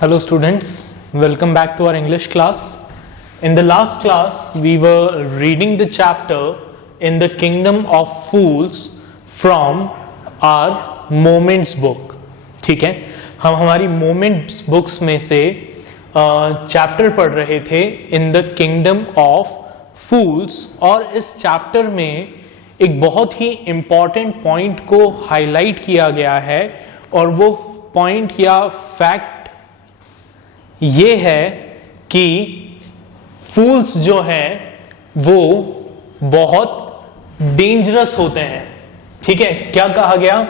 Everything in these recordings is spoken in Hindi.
Hello students, welcome back to our English class. In the last class, we were reading the chapter in the Kingdom of Fools from our Moments book. ठीक है, हम हमारी Moments books में से चैप्टर पढ़ रहे थे in the Kingdom of Fools, और इस चैप्टर में एक बहुत ही इम्पॉर्टेंट पॉइंट को हाईलाइट किया गया है, और वो पॉइंट या फैक्ट ये है कि फूल्स जो हैं वो बहुत डेंजरस होते हैं. ठीक है, क्या कहा गया?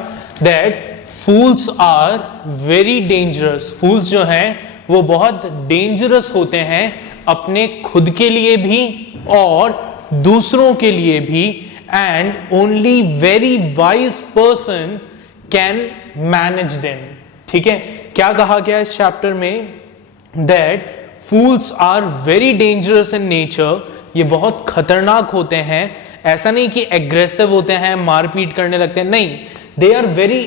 That fools are very dangerous. Fools जो हैं वो बहुत डेंजरस होते हैं, अपने खुद के लिए भी और दूसरों के लिए भी. And only very wise person can manage them. ठीक है, क्या कहा गया इस चैप्टर में? That fools are very dangerous in nature. ये बहुत खतरनाक होते हैं. ऐसा नहीं कि एग्रेसिव होते हैं, मारपीट करने लगते हैं, नहीं. They are very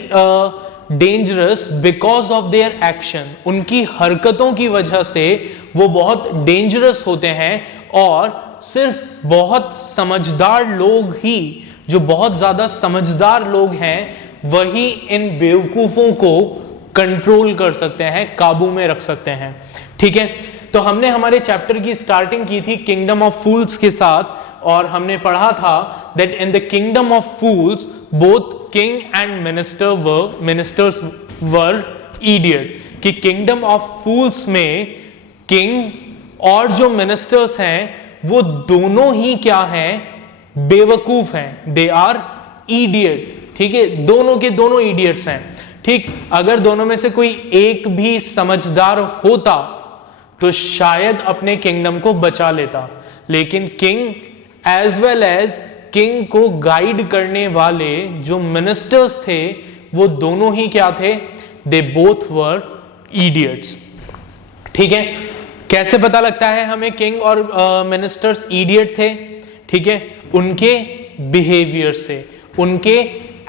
dangerous because of their action. उनकी हरकतों की वजह से वो बहुत डेंजरस होते हैं, और सिर्फ बहुत समझदार लोग ही, जो बहुत ज्यादा समझदार लोग हैं, वही इन बेवकूफों को कंट्रोल कर सकते हैं, काबू में रख सकते हैं. ठीक है, तो हमने हमारे चैप्टर की स्टार्टिंग की थी किंगडम ऑफ फूल्स के साथ, और हमने पढ़ा था that in the kingdom of fools both king and ministers were idiot. कि किंगडम ऑफ फूल्स में किंग और जो मिनिस्टर्स हैं वो दोनों ही क्या हैं? बेवकूफ हैं. They are idiot. ठीक है, दोनों के दोनों इडियट्स हैं. ठीक, अगर दोनों में से कोई एक भी समझदार होता तो शायद अपने किंगडम को बचा लेता, लेकिन king as well as king को गाइड करने वाले जो मिनिस्टर्स थे वो दोनों ही क्या थे? They both were idiots. ठीक है, कैसे पता लगता है हमें किंग और मिनिस्टर्स इडियट थे? ठीक है, उनके बिहेवियर से, उनके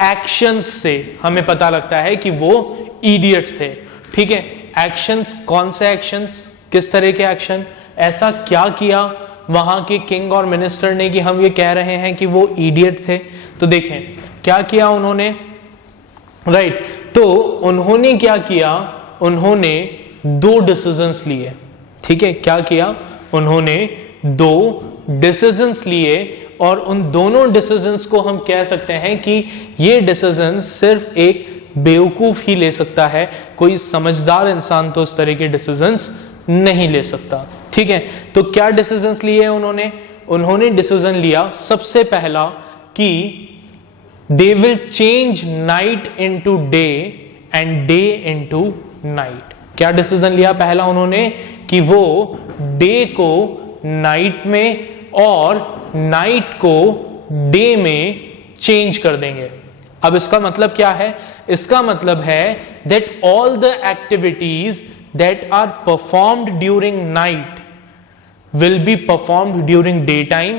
एक्शंस से हमें पता लगता है कि वो इडियट्स थे. ठीक है, एक्शंस, कौन से एक्शंस, किस तरह के एक्शन, ऐसा क्या किया वहां के किंग और मिनिस्टर ने कि हम ये कह रहे हैं कि वो इडियट थे? तो देखें क्या किया उन्होंने. राइट, तो उन्होंने क्या किया? उन्होंने दो डिसीजंस लिए. ठीक है, क्या किया? उन्होंने दो डिसीजंस लिए, और उन दोनों डिसीजंस को हम कह सकते हैं कि ये डिसीजन सिर्फ एक बेवकूफ ही ले सकता है, कोई समझदार इंसान तो इस तरह के डिसीजंस नहीं ले सकता. ठीक है, तो क्या डिसीजंस लिए उन्होंने? उन्होंने डिसीजन लिया सबसे पहला कि they will change night into day and day into night. क्या डिसीजन लिया पहला उन्होंने? कि वो डे को नाइट में और नाइट को डे में चेंज कर देंगे. अब इसका मतलब क्या है? इसका मतलब है that all the activities that are performed during night will be performed during daytime,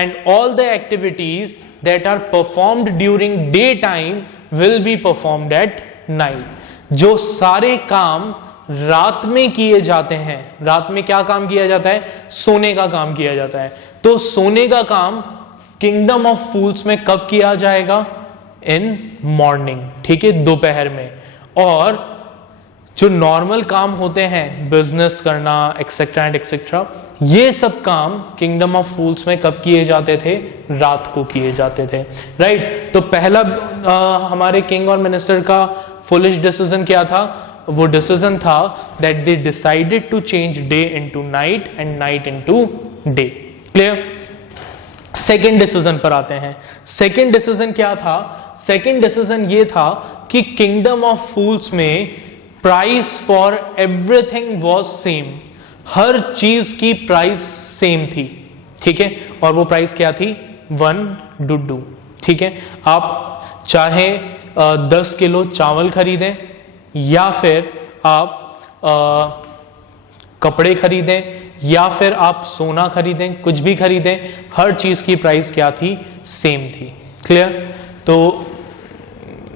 and all the activities that are performed during daytime will be performed at night. जो सारे काम रात में किए जाते हैं, रात में क्या काम किया जाता है? सोने का काम किया जाता है. तो सोने का काम किंगडम ऑफ फूल्स में कब किया जाएगा? In morning. ठीक है, दोपहर में. और जो नॉर्मल काम होते हैं, बिजनेस करना एक्सेट्रा एंड एक्सेट्रा, ये सब काम किंगडम ऑफ फूल्स में कब किए जाते थे? रात को किए जाते थे. राइट, तो पहला हमारे किंग और मिनिस्टर का फुलिश डिसीजन क्या था? वो डिसीजन था that they decided to change day into night and night into day. Clear? Second decision पर आते हैं. सेकेंड डिसीजन क्या था? सेकेंड डिसीजन ये था कि किंगडम ऑफ फूल्स में price for everything was same. हर चीज की प्राइस सेम थी. ठीक है, और वो प्राइस क्या थी? 1 डुड्डू. ठीक है, आप चाहे 10 किलो चावल खरीदें, या फिर आप कपड़े खरीदें, या फिर आप सोना खरीदें, कुछ भी खरीदें, हर चीज की प्राइस क्या थी? सेम थी. क्लियर? तो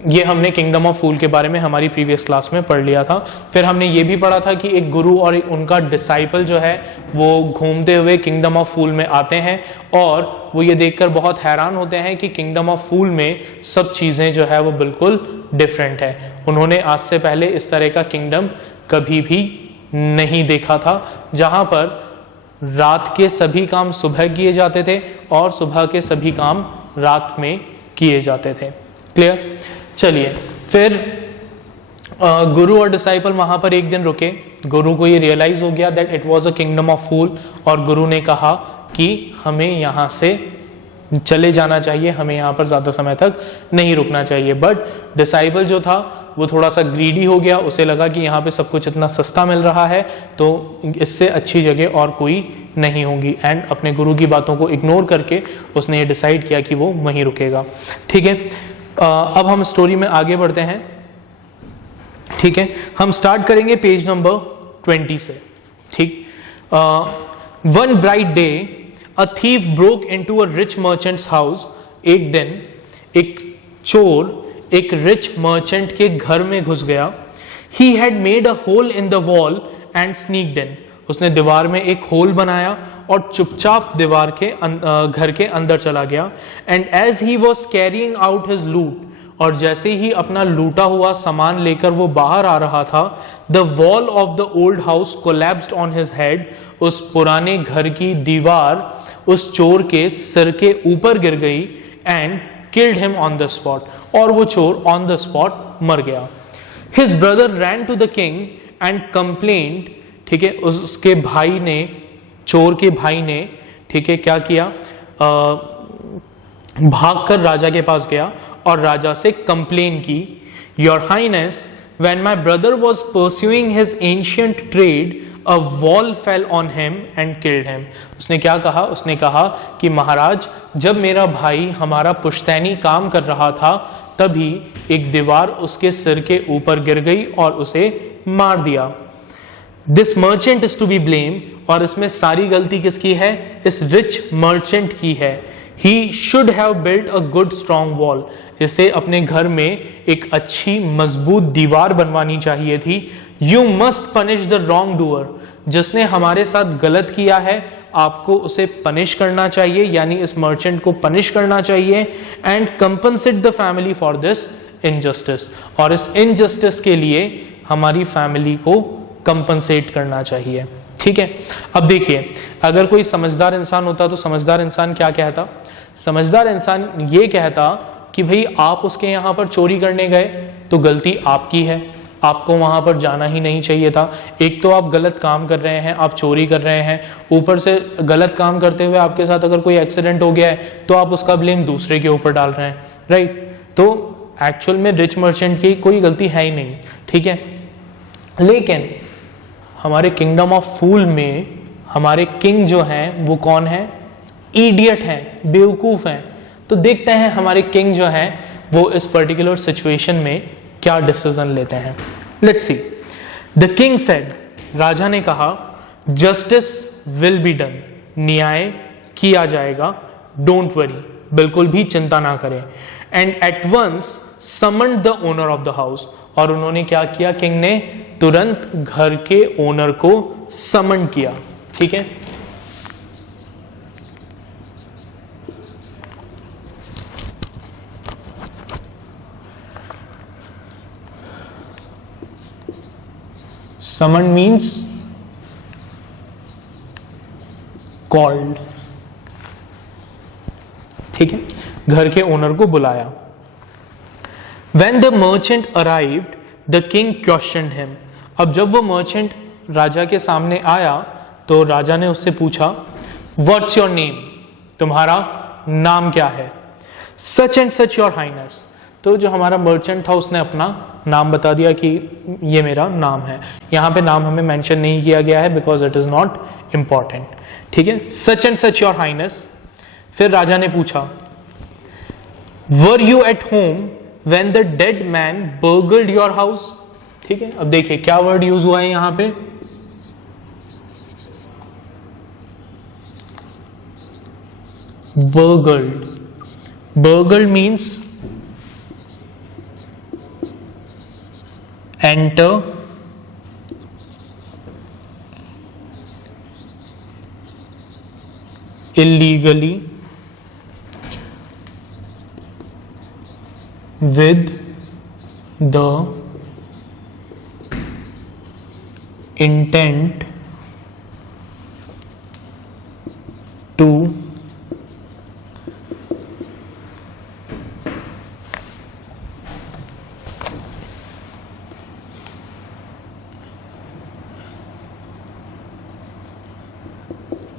ये हमने किंगडम ऑफ फूल के बारे में हमारी प्रीवियस क्लास में पढ़ लिया था। फिर हमने ये भी पढ़ा था कि एक गुरु और उनका डिसाइपल जो है वो घूमते हुए किंगडम ऑफ फूल में आते हैं और वो ये देखकर बहुत हैरान होते हैं कि किंगडम ऑफ फूल में सब चीज़ें जो है वो बिल्कुल डिफरेंट है। उन्होंने आज से पहले इस तरह का किंगडम कभी भी नहीं देखा था, जहाँ पर रात के सभी काम सुबह किए जाते थे और सुबह के सभी काम रात में किए जाते थे। क्लियर? चलिए, फिर गुरु और डिसाइपल वहां पर एक दिन रुके। गुरु को ये रियलाइज हो गया that it was a kingdom of fool और गुरु ने कहा कि हमें यहाँ से चले जाना चाहिए, हमें यहाँ पर ज़्यादा समय तक नहीं रुकना चाहिए। बट डिसाइपल जो था वो थोड़ा सा ग्रीडी हो गया, उसे लगा कि यहाँ पे सब कुछ इतना सस्ता मिल रहा है तो इससे अच्छी जगह और कोई नहीं होगी, एंड अपने गुरु की बातों को इग्नोर करके उसने ये डिसाइड किया कि वो वहीं रुकेगा। ठीक है, अब हम स्टोरी में आगे बढ़ते हैं। ठीक है, हम स्टार्ट करेंगे पेज नंबर 20 से। ठीक, one bright day a thief broke into a rich merchants house. एक दिन एक चोर एक रिच मर्चेंट के घर में घुस गया। He had made a hole in the wall and sneaked in. उसने दीवार में एक होल बनाया और चुपचाप दीवार के घर के अंदर चला गया। And as he was carrying out his loot, और जैसे ही अपना लूटा हुआ सामान लेकर वो बाहर आ रहा था, the wall of the old house collapsed on his head. उस पुराने घर की दीवार उस चोर के सिर के ऊपर गिर गई and killed him on the spot, और वो चोर ऑन द स्पॉट मर गया। His brother ran to the king and complaint. ठीक है, उसके भाई ने, चोर के भाई ने, ठीक है, क्या किया, भागकर राजा के पास गया और राजा से कंप्लेन की, your highness, when my brother was pursuing his ancient trade a wall fell on him and killed him. उसने क्या कहा? उसने कहा कि महाराज, जब मेरा भाई हमारा पुश्तैनी काम कर रहा था तभी एक दीवार उसके सिर के ऊपर गिर गई और उसे मार दिया। This merchant is to be blame, और इसमें सारी गलती किसकी है? इस रिच मर्चेंट की है। He should have built a good strong wall. इसे अपने घर में एक अच्छी मजबूत दीवार बनवानी चाहिए थी। You must punish the wrong doer. जिसने हमारे साथ गलत किया है आपको उसे पनिश करना चाहिए, यानी इस मर्चेंट को पनिश करना चाहिए। And compensate the family for this injustice, और इस इनजस्टिस के लिए हमारी फैमिली को कंपनसेट करना चाहिए। ठीक है, अब देखिए, अगर कोई समझदार इंसान होता तो समझदार इंसान क्या कहता? समझदार इंसान ये कहता कि भाई आप उसके यहाँ पर चोरी करने गए तो गलती आपकी है, आपको वहां पर जाना ही नहीं चाहिए था। एक तो आप गलत काम कर रहे हैं, आप चोरी कर रहे हैं, ऊपर से गलत काम करते हुए आपके साथ अगर कोई एक्सीडेंट हो गया है तो आप उसका ब्लेम दूसरे के ऊपर डाल रहे हैं, राइट? तो एक्चुअल में रिच मर्चेंट की कोई गलती है ही नहीं। ठीक है, लेकिन हमारे किंगडम ऑफ फूल में हमारे किंग जो हैं वो कौन है? इडियट हैं, बेवकूफ हैं। तो देखते हैं हमारे किंग जो हैं वो इस पर्टिकुलर सिचुएशन में क्या डिसीजन लेते हैं। Let's see. The king said, राजा ने कहा, जस्टिस विल बी डन, न्याय किया जाएगा, डोंट वरी, बिल्कुल भी चिंता ना करें। And at once summoned the owner of the house, और उन्होंने क्या किया? किंग ने तुरंत घर के ओनर को समन किया। ठीक है, समन मीन्स कॉल्ड। ठीक है, घर के ओनर को बुलाया। When the merchant arrived, the king questioned him. अब जब वो मर्चेंट राजा के सामने आया तो राजा ने उससे पूछा, What's your name? तुम्हारा नाम क्या है? Such and such your highness. तो जो हमारा मर्चेंट था उसने अपना नाम बता दिया कि ये मेरा नाम है। यहाँ पे नाम हमें मेंशन नहीं किया गया है because it is not important. ठीक है, such and such your highness. फिर राजा ने पूछा, were you at home when the dead man burgled your house? ठीक है, अब देखिए क्या वर्ड यूज हुआ है यहां पे? burgled. burgled means enter illegally with the intent to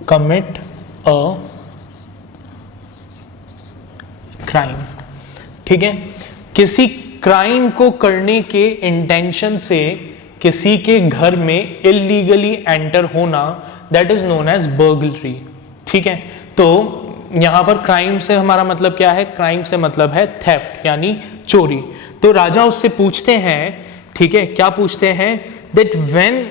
commit a crime। ठीक है, किसी क्राइम को करने के इंटेंशन से किसी के घर में इलीगली एंटर होना, that is known as burglary. ठीक है, तो यहां पर क्राइम से हमारा मतलब क्या है? क्राइम से मतलब है थेफ्ट यानी चोरी। तो राजा उससे पूछते हैं, ठीक है, क्या पूछते हैं? That when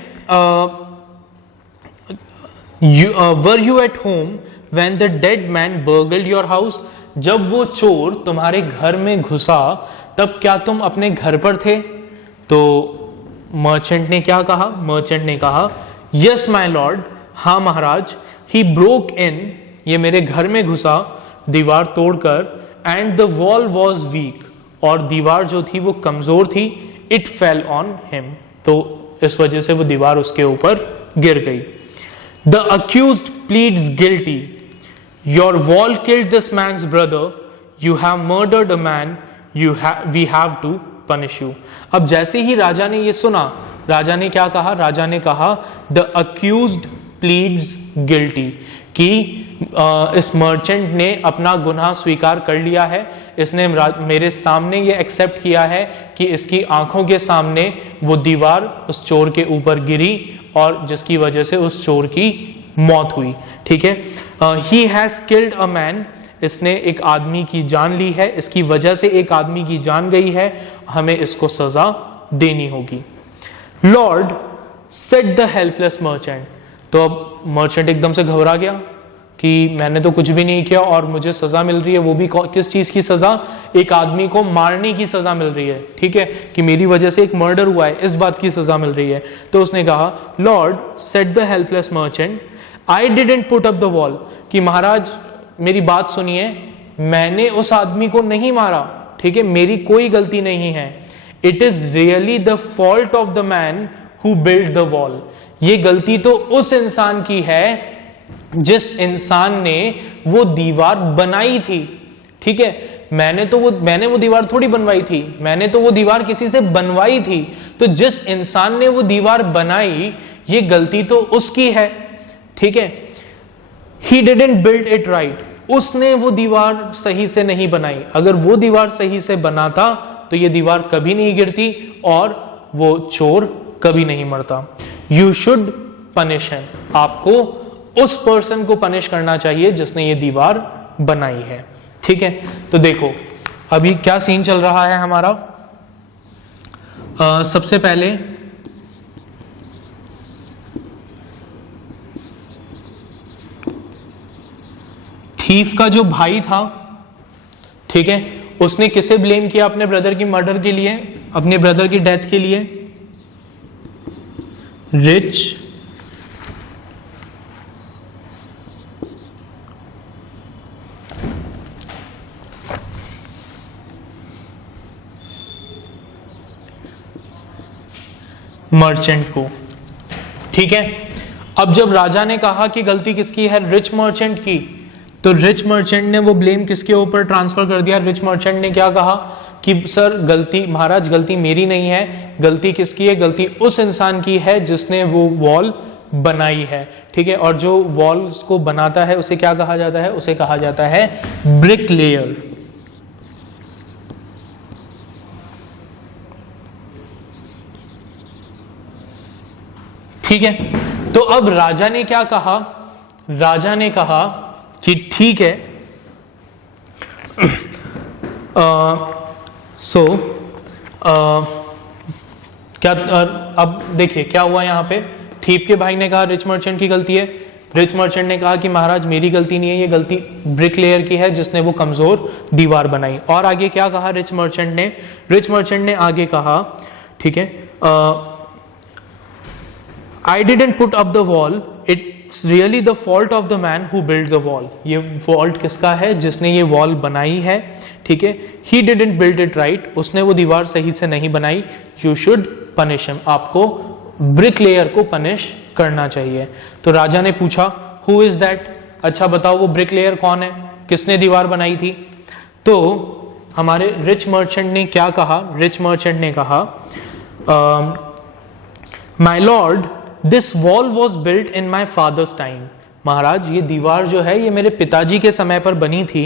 were you at home when the dead man burgled your house? जब वो चोर तुम्हारे घर में घुसा तब क्या तुम अपने घर पर थे? तो मर्चेंट ने क्या कहा? मर्चेंट ने कहा यस माय लॉर्ड, हाँ महाराज। ही ब्रोक इन, ये मेरे घर में घुसा दीवार तोड़कर, and the wall was weak, और दीवार जो थी वो कमजोर थी। इट फेल ऑन हिम, तो इस वजह से वो दीवार उसके ऊपर गिर गई। The accused pleads guilty, your wall killed this man's brother, you have murdered a man, we have to punish you. अब जैसे ही राजा ने ये सुना, राजा ने क्या कहा? राजा ने कहा द अक्यूज्ड प्लीड्स गिल्टी, कि इस मर्चेंट ने अपना गुनाह स्वीकार कर लिया है। इसने मेरे सामने ये एक्सेप्ट किया है कि इसकी आंखों के सामने वो दीवार उस चोर के ऊपर गिरी और जिसकी वजह से उस चोर की मौत हुई। ठीक है, he has killed a man, इसने एक आदमी की जान ली है, इसकी वजह से एक आदमी की जान गई है, हमें इसको सजा देनी होगी। Lord said the helpless merchant, तो अब मर्चेंट एकदम से घबरा गया कि मैंने तो कुछ भी नहीं किया और मुझे सजा मिल रही है, वो भी किस चीज की सजा? एक आदमी को मारने की सजा मिल रही है। ठीक है, कि मेरी वजह से एक मर्डर हुआ है, इस बात की सजा मिल रही है। तो उसने कहा Lord said the helpless merchant, I didn't put up the wall, कि महाराज मेरी बात सुनिए, मैंने उस आदमी को नहीं मारा, ठीक है, मेरी कोई गलती नहीं है। It is really the fault of the man who build the wall, ये गलती तो उस इंसान की है जिस इंसान ने वो दीवार बनाई थी। ठीक है, मैंने वो दीवार थोड़ी बनवाई थी, मैंने तो वो दीवार किसी से बनवाई थी। तो जिस इंसान ने वो दीवार बनाई, ये गलती तो उसकी है। ठीक है, He didn't build it right, उसने वो दीवार सही से नहीं बनाई। अगर वो दीवार सही से बनाता तो ये दीवार कभी नहीं गिरती और वो चोर कभी नहीं मरता। You should punish him, आपको उस पर्सन को पनिश करना चाहिए जिसने ये दीवार बनाई है। ठीक है, तो देखो अभी क्या सीन चल रहा है हमारा। सबसे पहले थीफ का जो भाई था, ठीक है, उसने किसे ब्लेम किया अपने ब्रदर की मर्डर के लिए, अपने ब्रदर की डेथ के लिए? रिच मर्चेंट को। ठीक है, अब जब राजा ने कहा कि गलती किसकी है? रिच मर्चेंट की, तो रिच मर्चेंट ने वो ब्लेम किसके ऊपर ट्रांसफर कर दिया? रिच मर्चेंट ने क्या कहा कि सर गलती, महाराज गलती मेरी नहीं है, गलती किसकी है? गलती उस इंसान की है जिसने वो वॉल बनाई है। ठीक है, और जो वॉल्स को बनाता है उसे क्या कहा जाता है? उसे कहा जाता है ब्रिक लेयर। ठीक है, तो अब राजा ने क्या कहा? राजा ने कहा कि ठीक है, क्या अब देखिए क्या हुआ यहाँ पे। थीफ के भाई ने कहा रिच मर्चेंट की गलती है, रिच मर्चेंट ने कहा कि महाराज मेरी गलती नहीं है, ये गलती ब्रिक लेयर की है जिसने वो कमजोर दीवार बनाई। और आगे क्या कहा रिच मर्चेंट ने? रिच मर्चेंट ने आगे कहा, ठीक है, I didn't put up the wall. It's really the fault of the man who built the wall. ये fault किसका है? जिसने ये wall बनाई है, ठीक है? He didn't build it right. उसने वो दीवार सही से नहीं बनाई. You should punish him. आपको bricklayer को punish करना चाहिए. तो राजा ने पूछा, Who is that? अच्छा बताओ वो bricklayer कौन है? किसने दीवार बनाई थी? तो हमारे rich merchant ने क्या कहा? Rich merchant ने कहा, My lord, this wall was built in my father's time. महाराज ये दीवार जो है ये मेरे पिताजी के समय पर बनी थी.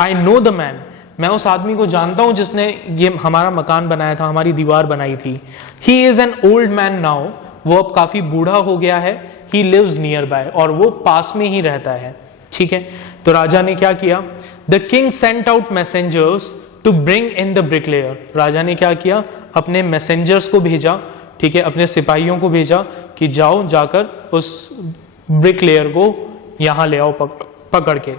I know the man. मैं उस आदमी को जानता हूं जिसने ये हमारा मकान बनाया था, हमारी दीवार बनाई थी. He is an old man now. वो अब काफी बूढ़ा हो गया है. He lives nearby. और वो पास में ही रहता है. ठीक है. तो राजा ने क्या किया? The king sent out messengers to bring in the bricklayer. राजा ने क्या किया? अपने मैसेंजर्स को भेजा, ठीक है, अपने सिपाहियों को भेजा कि जाओ जाकर उस ब्रिकलेयर को यहां ले आओ पकड़ के.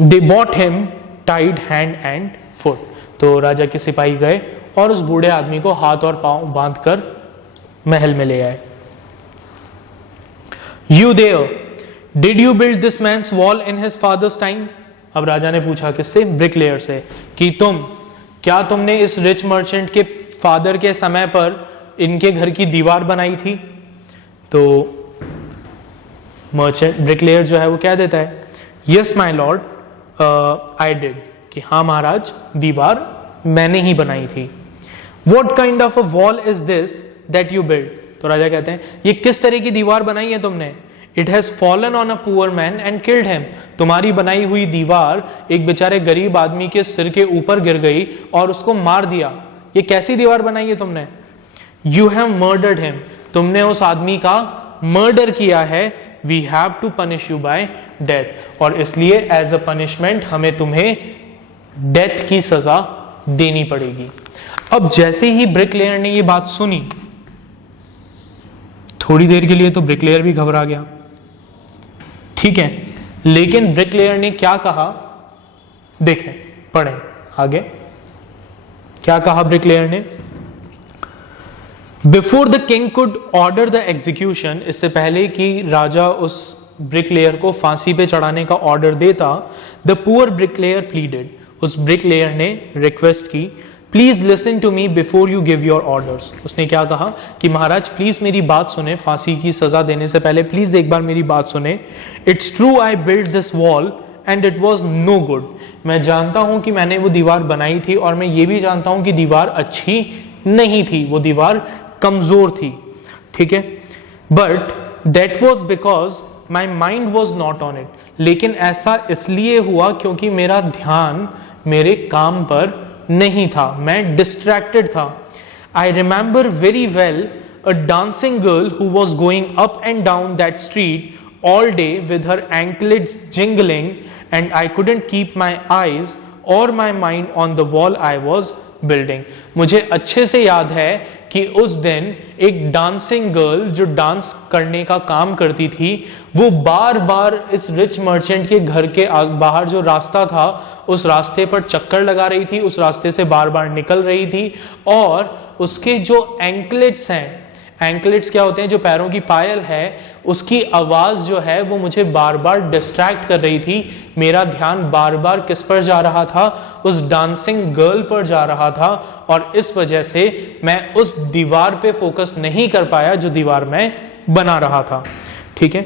They bought him tied hand and foot. तो राजा के सिपाही गए और उस बूढ़े आदमी को हाथ और पांव बांधकर महल में ले आए. You there, did you build this man's wall in his father's time. अब राजा ने पूछा किससे? ब्रिकलेयर से, कि क्या तुमने इस रिच मर्चेंट के फादर के समय पर इनके घर की दीवार बनाई थी? तो मर्चेंट ब्रिकलेयर जो है वो क्या देता है? Yes my Lord, I did. कि हाँ महाराज, दीवार मैंने ही बनाई थी. What kind of a wall is this that you build. तो राजा कहते हैं ये किस तरह की दीवार बनाई है तुमने? It has fallen on a poor man and killed him. तुम्हारी बनाई हुई दीवार एक बेचारे गरीब आदमी के सिर के ऊपर गिर गई और उसको मार दिया. ये कैसी दीवार बनाई है तुमने? You have murdered him. तुमने उस आदमी का मर्डर किया है. We have to punish you by death. और इसलिए एज अ पनिशमेंट हमें तुम्हें डेथ की सजा देनी पड़ेगी. अब जैसे ही ब्रिकलेयर ने ये बात सुनी, थोड़ी देर के लिए तो ब्रिकलेयर भी घबरा गया, ठीक है, लेकिन ब्रिकलेयर ने क्या कहा देखें, पढ़ें आगे. क्या कहा ब्रिकलेयर ने? Before the king could order the execution. इससे पहले कि राजा उस ब्रिकलेयर को फांसी पे चढ़ाने का ऑर्डर देता, द पुअर ब्रिकलेयर प्लीडेड. उस ब्रिकलेयर ने रिक्वेस्ट की, please listen to me before you give your orders. उसने क्या कहा कि महाराज प्लीज मेरी बात सुने, फांसी की सजा देने से पहले प्लीज एक बार मेरी बात सुने. It's true I build this wall and it was no good. मैं जानता हूं कि मैंने वो दीवार बनाई थी और मैं ये भी जानता हूं कि दीवार अच्छी नहीं थी, वो दीवार कमजोर थी, ठीक है. But that was because my mind was not on it. लेकिन ऐसा इसलिए हुआ क्योंकि मेरा ध्यान मेरे काम पर नहीं था, मैं डिस्ट्रैक्टेड था. I remember very well a dancing girl who was going up and down that street all day with her anklets jingling and I couldn't keep my eyes or my mind on the wall I was building. मुझे अच्छे से याद है कि उस दिन एक डांसिंग गर्ल जो डांस करने का काम करती थी, वो बार बार इस रिच मर्चेंट के घर के बाहर जो रास्ता था उस रास्ते पर चक्कर लगा रही थी, उस रास्ते से बार बार निकल रही थी. और उसके जो एंकलेट्स हैं, एंकलेट्स क्या होते हैं? जो पैरों की पायल है, उसकी आवाज जो है वो मुझे बार बार डिस्ट्रैक्ट कर रही थी. मेरा ध्यान बार बार किस पर जा रहा था? उस डांसिंग गर्ल पर जा रहा था. और इस वजह से मैं उस दीवार पे फोकस नहीं कर पाया जो दीवार मैं बना रहा था, ठीक है.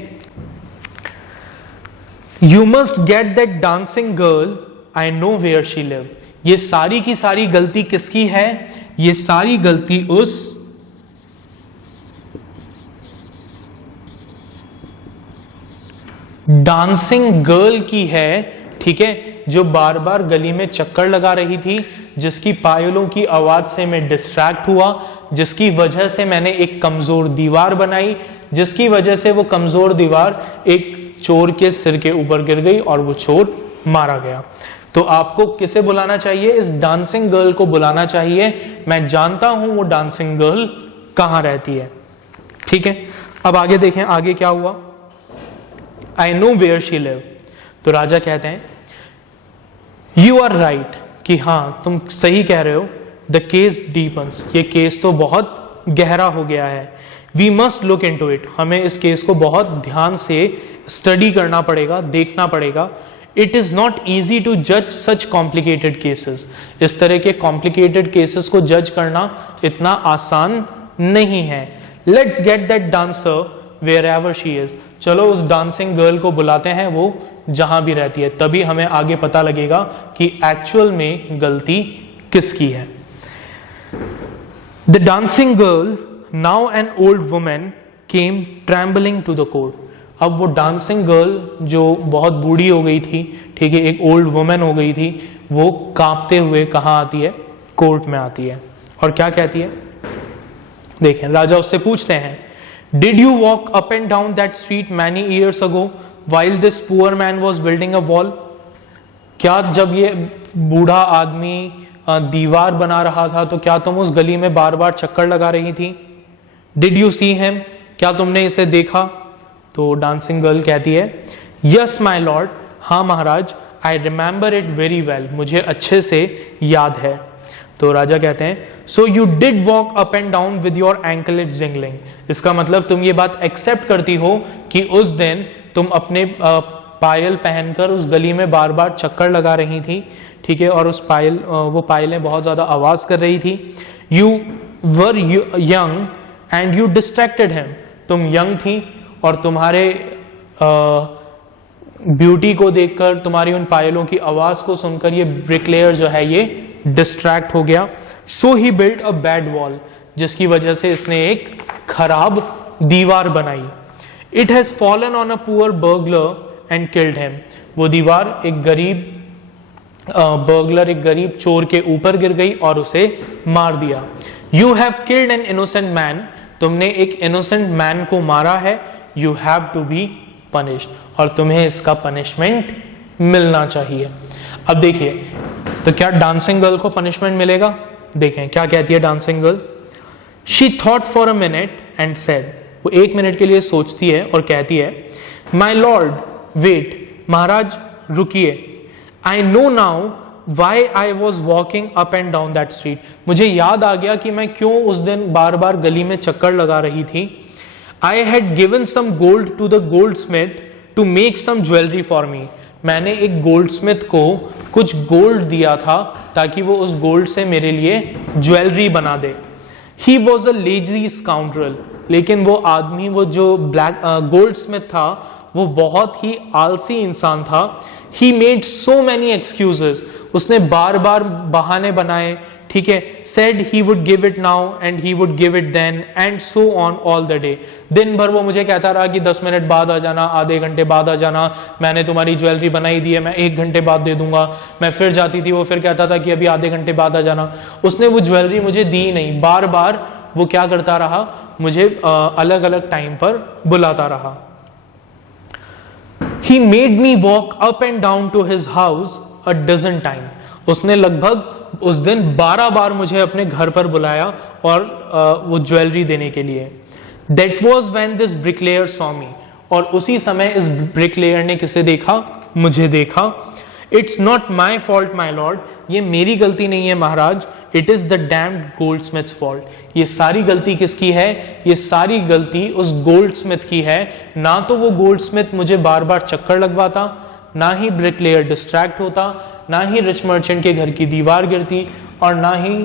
You must get that dancing girl, I know where she live. ये सारी की सारी गलती किसकी है? ये सारी गलती उस डांसिंग गर्ल की है, ठीक है, जो बार बार गली में चक्कर लगा रही थी, जिसकी पायलों की आवाज से मैं डिस्ट्रैक्ट हुआ, जिसकी वजह से मैंने एक कमजोर दीवार बनाई, जिसकी वजह से वो कमजोर दीवार एक चोर के सिर के ऊपर गिर गई और वो चोर मारा गया. तो आपको किसे बुलाना चाहिए? इस डांसिंग गर्ल को बुलाना चाहिए. मैं जानता हूं वो डांसिंग गर्ल कहां रहती है, ठीक है. अब आगे देखें, आगे क्या हुआ? I know where she live. तो राजा कहते हैं, You are right, कि हाँ तुम सही कह रहे हो. द केस डीपन्स, ये केस तो बहुत गहरा हो गया है। We must look into it, हमें इस केस को बहुत ध्यान से स्टडी करना पड़ेगा, देखना पड़ेगा। It is not easy to जज सच कॉम्प्लिकेटेड केसेस, इस तरह के कॉम्प्लिकेटेड केसेस को जज करना इतना आसान नहीं है। Let's get that dancer wherever she is, चलो उस डांसिंग गर्ल को बुलाते हैं, वो जहां भी रहती है, तभी हमें आगे पता लगेगा कि एक्चुअल में गलती किसकी है। The dancing girl, now an old women, came trembling to the court. अब वो डांसिंग गर्ल जो बहुत बूढ़ी हो गई थी, ठीक है, एक ओल्ड वुमेन हो गई थी, वो कांपते हुए कहाँ आती है? कोर्ट में आती है। और क्या कहती है? देखें, राजा उससे पूछते हैं, did you walk up and down that street many years ago while this poor man was building a wall? क्या जब ये बूढ़ा आदमी दीवार बना रहा था तो क्या तुम उस गली में बार बार चक्कर लगा रही थी? डिड यू सी हिम, क्या तुमने इसे देखा? तो डांसिंग गर्ल कहती है, यस माई लॉर्ड, हाँ महाराज, I remember it very well, मुझे अच्छे से याद है। तो राजा कहते हैं, so you did walk up and down with your anklet jingling, इसका मतलब तुम ये बात एक्सेप्ट करती हो कि उस दिन तुम अपने पायल पहनकर उस गली में बार बार चक्कर लगा रही थी, ठीक है, और उस वो पायलें बहुत ज्यादा आवाज कर रही थी। You were young and you distracted him, तुम यंग थी और तुम्हारे ब्यूटी को देखकर, तुम्हारी उन पायलों की आवाज को सुनकर ये ब्रिकलेयर जो है ये डिस्ट्रैक्ट हो गया। सो ही बिल्ट अ बैड वॉल, जिसकी वजह से इसने एक खराब दीवार बनाई। It has fallen on a poor burglar and killed him, वो दीवार एक गरीब बर्गलर, एक गरीब चोर के ऊपर गिर गई और उसे मार दिया। You have killed an innocent man, तुमने एक इनोसेंट मैन को मारा है। You have to be punished, और तुम्हें इसका पनिशमेंट मिलना चाहिए। अब देखिए, तो क्या डांसिंग गर्ल को पनिशमेंट मिलेगा? देखें क्या कहती है dancing girl. She thought for a minute and said, वो एक मिनट के लिए सोचती है और कहती है, माई लॉर्ड वेट, महाराज रुकिए, I know now why I was walking up and down that street, मुझे याद आ गया कि मैं क्यों उस दिन बार बार गली में चक्कर लगा रही थी। I had given some gold to the goldsmith to make some jewellery for me, मैंने एक गोल्ड स्मिथ को कुछ गोल्ड दिया था ताकि वो उस गोल्ड से मेरे लिए ज्वेलरी बना दे। He was a lazy scoundrel, लेकिन वो आदमी, वो जो ब्लैक गोल्ड स्मिथ था, वो बहुत ही आलसी इंसान था। He made so many excuses, उसने बार बार बहाने बनाए, ठीक है। Said he would give it now and he would give it then and so on all the day, दिन भर वो मुझे कहता रहा कि 10 मिनट बाद आ जाना, आधे घंटे बाद आ जाना, मैंने तुम्हारी ज्वेलरी बनाई दी है, मैं 1 घंटे बाद दे दूंगा। मैं फिर जाती थी, वो फिर कहता था कि अभी आधे घंटे बाद आ जाना। उसने वो ज्वेलरी मुझे दी नहीं, बार बार वो क्या करता रहा, मुझे अलग अलग टाइम पर बुलाता रहा। He made me walk up and down to his house a dozen times. उसने लगभग उस दिन 12 बार मुझे अपने घर पर बुलाया और वो ज्वेलरी देने के लिए। That was when this bricklayer saw me. और उसी समय इस ब्रिकलेयर ने किसे देखा? मुझे देखा। It's not my fault, my lord. ये मेरी गलती नहीं है महाराज। It is the damned goldsmith's fault. ये सारी गलती किसकी है? ये सारी गलती उस गोल्डस्मिथ की है। ना तो वो गोल्डस्मिथ मुझे बार बार चक्कर लगवाता, ना ही ब्रिकलेयर डिस्ट्रैक्ट होता, ना ही रिच मर्चेंट के घर की दीवार गिरती, और ना ही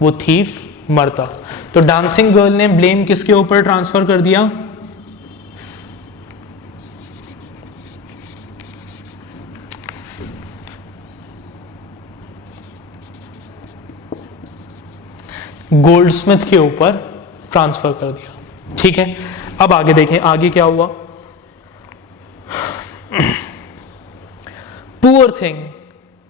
वो थीफ मरता। तो डांसिंग गर्ल ने ब्लेम किसके ऊपर ट्रांसफर कर दिया? गोल्डस्मिथ के ऊपर ट्रांसफर कर दिया, ठीक है। अब आगे देखें, आगे क्या हुआ। Poor thing,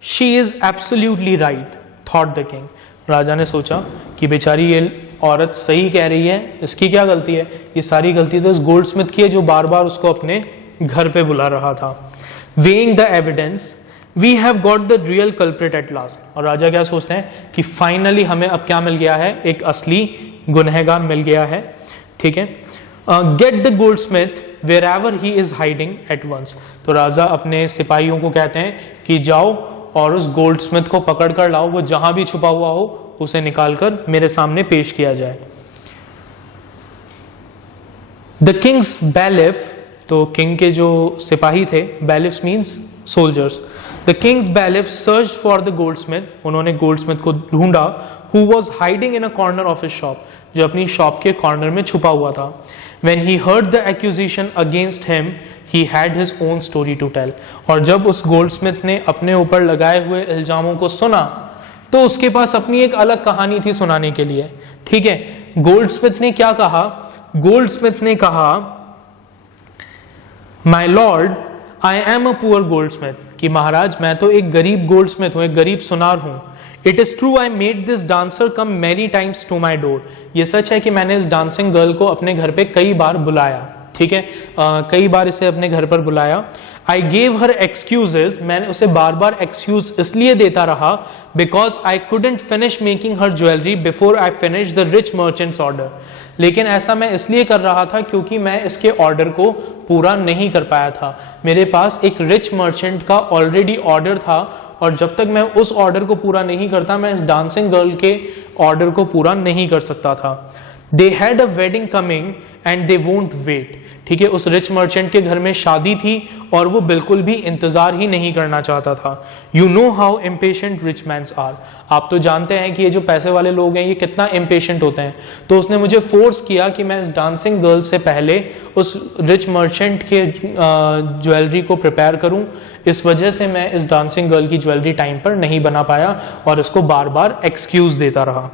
she is absolutely right, thought the king. राजा ने सोचा कि बेचारी ये औरत सही कह रही है, इसकी क्या गलती है? ये सारी गलती तो इस गोल्डस्मिथ की है जो बार बार उसको अपने घर पे बुला रहा था। Weighing the evidence, we have got the real culprit at last. और राजा क्या सोचते हैं कि फाइनली हमें अब क्या मिल गया है? एक असली गुनहगार मिल गया है, ठीक है। Get the goldsmith wherever he is hiding at once. तो राजा अपने सिपाहियों को कहते हैं कि जाओ और उस गोल्डस्मिथ को पकड़ कर लाओ, वो जहां भी छुपा हुआ हो उसे निकालकर मेरे सामने पेश किया जाए। द किंग्स बैलिफ, तो किंग के जो सिपाही थे, bailiffs means soldiers, the king's bailiff search for the goldsmith, उन्होंने गोल्डस्मिथ को ढूंढा, who was hiding in a corner of his shop, जो अपनी शॉप के कॉर्नर में छुपा हुआ था। When he heard the accusation against him, he had his own story to tell. और जब उस गोल्डस्मिथ ने अपने ऊपर लगाए हुए इल्जामों को सुना तो उसके पास अपनी एक अलग कहानी थी सुनाने के लिए। ठीक है, गोल्डस्मिथ ने क्या कहा? गोल्डस्मिथ ने कहा, My lord, I am a poor goldsmith, कि महाराज मैं तो एक गरीब गोल्डस्मिथ हूं, एक गरीब सुनार हूं। It is true I made this dancer come many times to my door. ये सच है कि मैंने इस डांसिंग गर्ल को अपने घर पे कई बार बुलाया। ठीक है, कई बार इसे अपने घर पर बुलाया। I gave her excuses, मैंने उसे बार बार एक्सक्यूज इसलिए देता रहा, because I couldn't finish making her jewelry before I finished the rich merchant's order. लेकिन ऐसा मैं इसलिए कर रहा था क्योंकि मैं इसके ऑर्डर को पूरा नहीं कर पाया था। मेरे पास एक रिच मर्चेंट का ऑलरेडी ऑर्डर था और जब तक मैं उस ऑर्डर को पूरा नहीं करता मैं इस डांसिंग गर्ल के ऑर्डर को पूरा नहीं कर सकता था। They had a wedding coming and they won't wait. ठीक है, उस रिच मर्चेंट के घर में शादी थी और वो बिल्कुल भी इंतजार ही नहीं करना चाहता था। You know how impatient rich men are. आप तो जानते हैं कि ये जो पैसे वाले लोग हैं ये कितना इम्पेशेंट होते हैं। तो उसने मुझे फोर्स किया कि मैं इस डांसिंग गर्ल से पहले उस रिच मर्चेंट के ज्वेलरी को प्रिपेयर करूं। इस वजह से मैं इस डांसिंग गर्ल की ज्वेलरी टाइम पर नहीं बना पाया और इसको बार बार एक्सक्यूज देता रहा।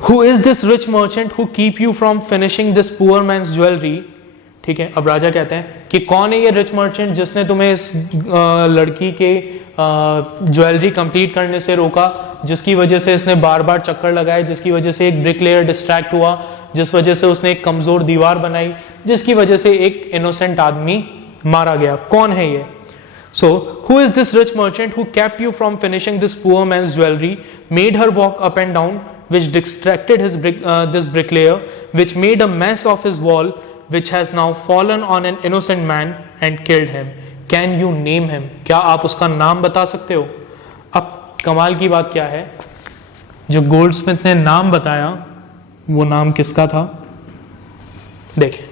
Who is this rich merchant who keep you from finishing this poor man's jewelry? ठीक है, अब राजा कहते हैं कि कौन है ये रिच मर्चेंट जिसने तुम्हें इस लड़की के ज्वेलरी कंप्लीट करने से रोका, जिसकी वजह से इसने बार बार चक्कर लगाए, जिसकी वजह से एक ब्रिकलेयर डिस्ट्रैक्ट हुआ, जिस वजह से उसने एक कमजोर दीवार बनाई, जिसकी वजह से एक इनोसेंट आदमी मारा गया। कौन है ये? So, who is this rich merchant who kept you from finishing this poor man's jewelry, made her walk up and down, which distracted this bricklayer, which made a mess of his wall, which has now fallen on an innocent man and killed him? Can you name him? क्या आप उसका नाम बता सकते हो? अब कमाल की बात क्या है, जो गोल्डस्मिथ ने नाम बताया वो नाम किसका था? देखें,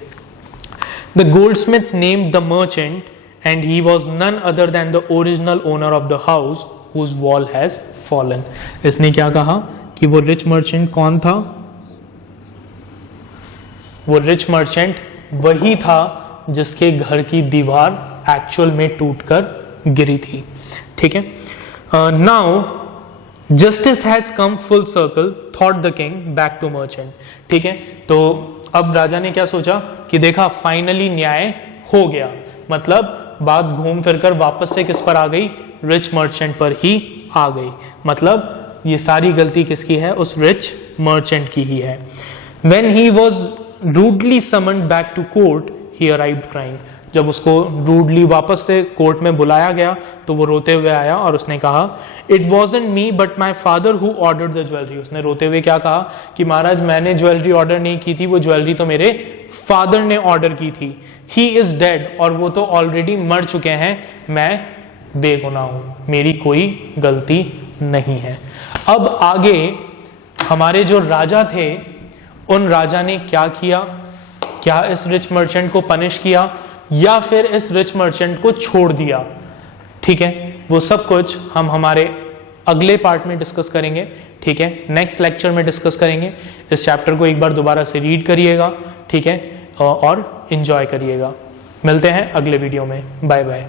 the goldsmith named the merchant and he was none other than the original owner of the house whose wall has fallen. इसने क्या कहा कि वो रिच मर्चेंट कौन था? वो रिच मर्चेंट वही था जिसके घर की दीवार एक्चुअल में टूटकर गिरी थी। ठीक है, now justice has come full circle, thought the king back to merchant. ठीक है, तो अब राजा ने क्या सोचा कि देखा फाइनली न्याय हो गया, मतलब बात घूम फिरकर वापस से किस पर आ गई? रिच मर्चेंट पर ही आ गई। मतलब ये सारी गलती किसकी है? उस रिच मर्चेंट की ही है। When he was rudely summoned back to court, he arrived crying. जब उसको रूडली वापस से कोर्ट में बुलाया गया तो वो रोते हुए आया और उसने कहा, it wasn't me but my father who ordered the jewellery. उसने रोते हुए क्या कहा कि महाराज मैंने ज्वेलरी ऑर्डर नहीं की थी, वो ज्वेलरी तो मेरे फादर ने ऑर्डर की थी। ही इज डेड, और वो तो ऑलरेडी मर चुके हैं, मैं बेगुनाह हूं, मेरी कोई गलती नहीं है। अब आगे हमारे जो राजा थे उन राजा ने क्या किया? क्या इस रिच मर्चेंट को पनिश किया या फिर इस रिच मर्चेंट को छोड़ दिया? ठीक है, वो सब कुछ हम हमारे अगले पार्ट में डिस्कस करेंगे। ठीक है, नेक्स्ट लेक्चर में डिस्कस करेंगे। इस चैप्टर को एक बार दोबारा से रीड करिएगा, ठीक है, और एंजॉय करिएगा। मिलते हैं अगले वीडियो में। Bye bye.